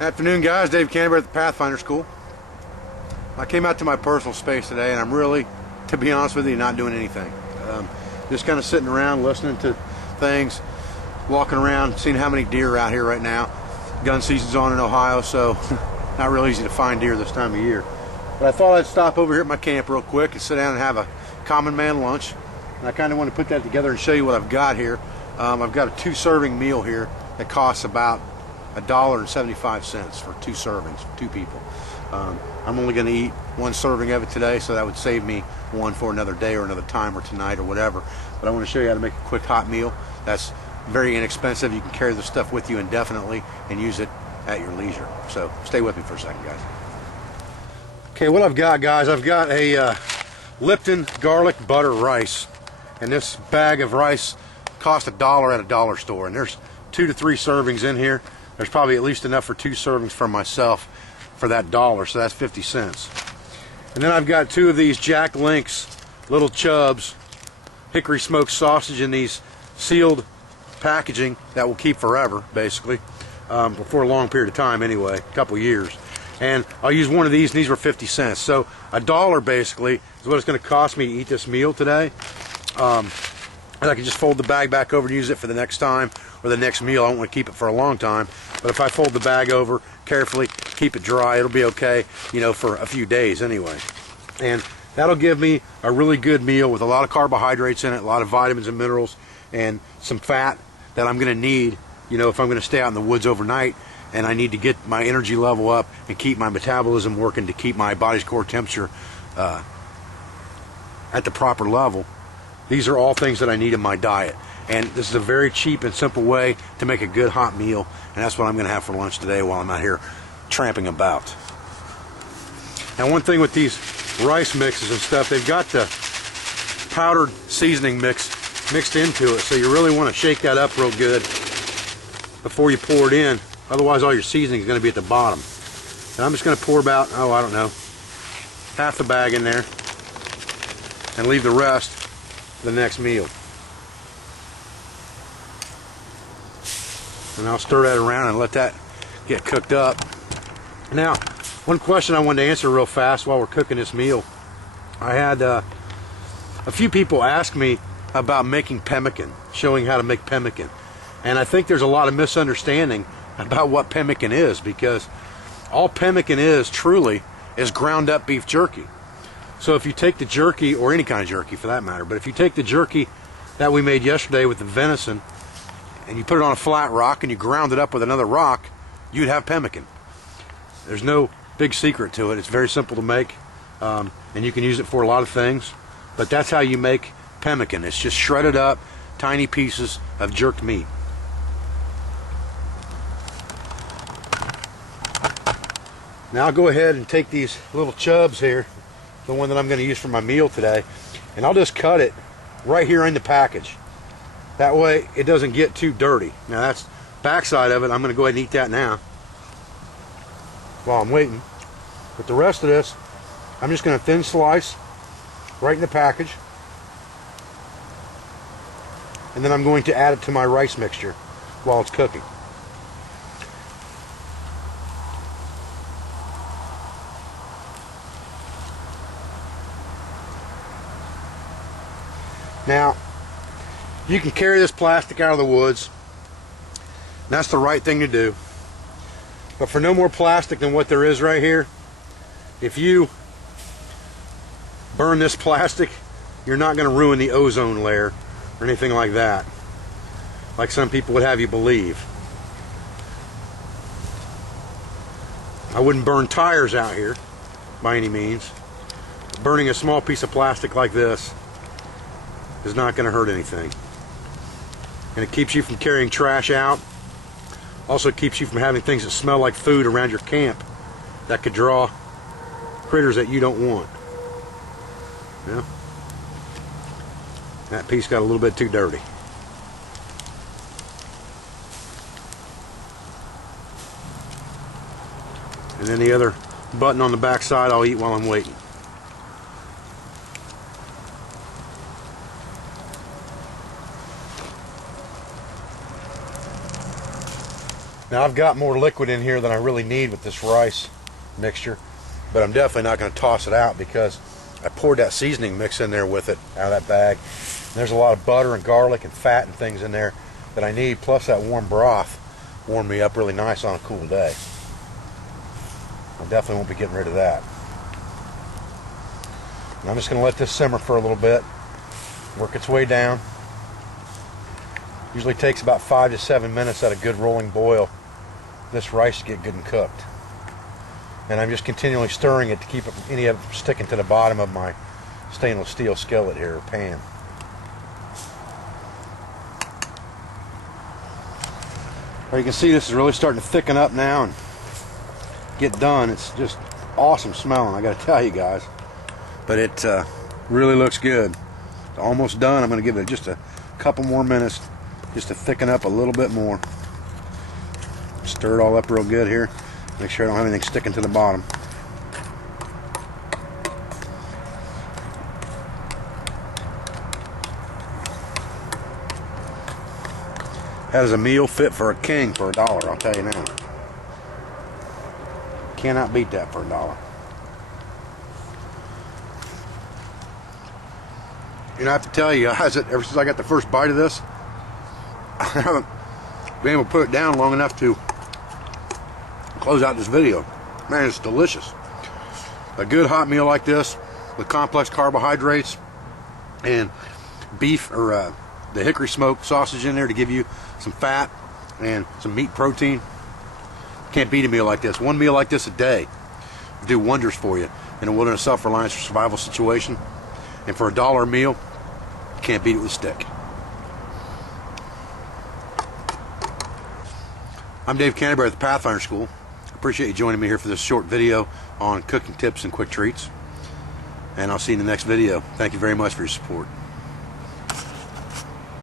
Afternoon, guys. Dave Canterbury at the Pathfinder School. I came out to my personal space today, and I'm really, to be honest with you, not doing anything. Just kind of sitting around, listening to things, walking around, seeing how many deer are out here right now. Gun season's on in Ohio, so not real easy to find deer this time of year. But I thought I'd stop over here at my camp real quick and sit down and have a common man lunch. And I kind of want to put that together and show you what I've got here. I've got a 2-serving meal here that costs about $1.75 for 2 servings for 2 people. I'm only going to eat 1 serving of it today, so that would save me one for another day or another time or tonight or whatever. But I want to show you how to make a quick hot meal that's very inexpensive. You can carry this stuff with you indefinitely and use it at your leisure. So stay with me for a second, guys. Okay, what I've got, guys, I've got a Lipton garlic butter rice, and this bag of rice cost $1 at a dollar store, and there's 2 to 3 servings in here. There's probably at least enough for 2 servings for myself for that $1, so that's 50 cents. And then I've got 2 of these Jack Link's little chubs, hickory smoked sausage in these sealed packaging that will keep forever, basically, for a long period of time anyway, a couple years. And I'll use one of these, and these were 50 cents. So $1 basically is what it's going to cost me to eat this meal today. And I can just fold the bag back over and use it for the next time or the next meal. I don't want to keep it for a long time, but if I fold the bag over carefully, keep it dry, it'll be okay, you know, for a few days anyway. And that'll give me a really good meal with a lot of carbohydrates in it, a lot of vitamins and minerals, and some fat that I'm going to need, you know, if I'm going to stay out in the woods overnight and I need to get my energy level up and keep my metabolism working to keep my body's core temperature at the proper level. These are all things that I need in my diet, and this is a very cheap and simple way to make a good hot meal, and that's what I'm going to have for lunch today while I'm out here tramping about. Now, one thing with these rice mixes and stuff, they've got the powdered seasoning mixed into it, so you really want to shake that up real good before you pour it in, otherwise all your seasoning is going to be at the bottom. And I'm just going to pour about, I don't know, half the bag in there and leave the rest the next meal. And I'll stir that around and let that get cooked up. Now, one question I wanted to answer real fast while we're cooking this meal. I had a few people ask me about making pemmican, showing how to make pemmican. And I think there's a lot of misunderstanding about what pemmican is, because all pemmican is truly is ground up beef jerky. So if you take the jerky, or any kind of jerky for that matter, but if you take the jerky that we made yesterday with the venison and you put it on a flat rock and you ground it up with another rock, you'd have pemmican. There's no big secret to it. It's very simple to make, and you can use it for a lot of things, but that's how you make pemmican. It's just shredded up tiny pieces of jerked meat. Now I'll go ahead and take these little chubs here, the one that I'm going to use for my meal today, and I'll just cut it right here in the package. That way it doesn't get too dirty. Now that's backside of it. I'm going to go ahead and eat that now while I'm waiting. But the rest of this, I'm just going to thin slice right in the package, and then I'm going to add it to my rice mixture while it's cooking. Now, you can carry this plastic out of the woods, and that's the right thing to do. But for no more plastic than what there is right here, if you burn this plastic, you're not going to ruin the ozone layer or anything like that, like some people would have you believe. I wouldn't burn tires out here by any means. Burning a small piece of plastic like this is not going to hurt anything, and it keeps you from carrying trash out. Also keeps you from having things that smell like food around your camp that could draw critters that you don't want. Yeah, that piece got a little bit too dirty. And then the other button on the back side I'll eat while I'm waiting. Now I've got more liquid in here than I really need with this rice mixture, but I'm definitely not going to toss it out because I poured that seasoning mix in there with it out of that bag. And there's a lot of butter and garlic and fat and things in there that I need, plus that warm broth warmed me up really nice on a cool day. I definitely won't be getting rid of that. And I'm just going to let this simmer for a little bit, work its way down. Usually takes about 5 to 7 minutes at a good rolling boil this rice to get good and cooked. And I'm just continually stirring it to keep any of it sticking to the bottom of my stainless steel skillet here, or pan. Well, you can see this is really starting to thicken up now and get done. It's just awesome smelling, I got to tell you guys. But it really looks good. It's almost done. I'm going to give it just a couple more minutes just to thicken up a little bit more. Stir it all up real good here. Make sure I don't have anything sticking to the bottom. That is a meal fit for a king for $1, I'll tell you now. Cannot beat that for $1. You know, I have to tell you guys that ever since I got the first bite of this, I haven't been able to put it down long enough to close out this video. Man, it's delicious. A good hot meal like this with complex carbohydrates and beef or the hickory smoked sausage in there to give you some fat and some meat protein. Can't beat a meal like this. One meal like this a day will do wonders for you in a wilderness self-reliance or survival situation. And for $1 a meal, you can't beat it with a stick. I'm Dave Canterbury at the Pathfinder School. I appreciate you joining me here for this short video on cooking tips and quick treats. And I'll see you in the next video. Thank you very much for your support.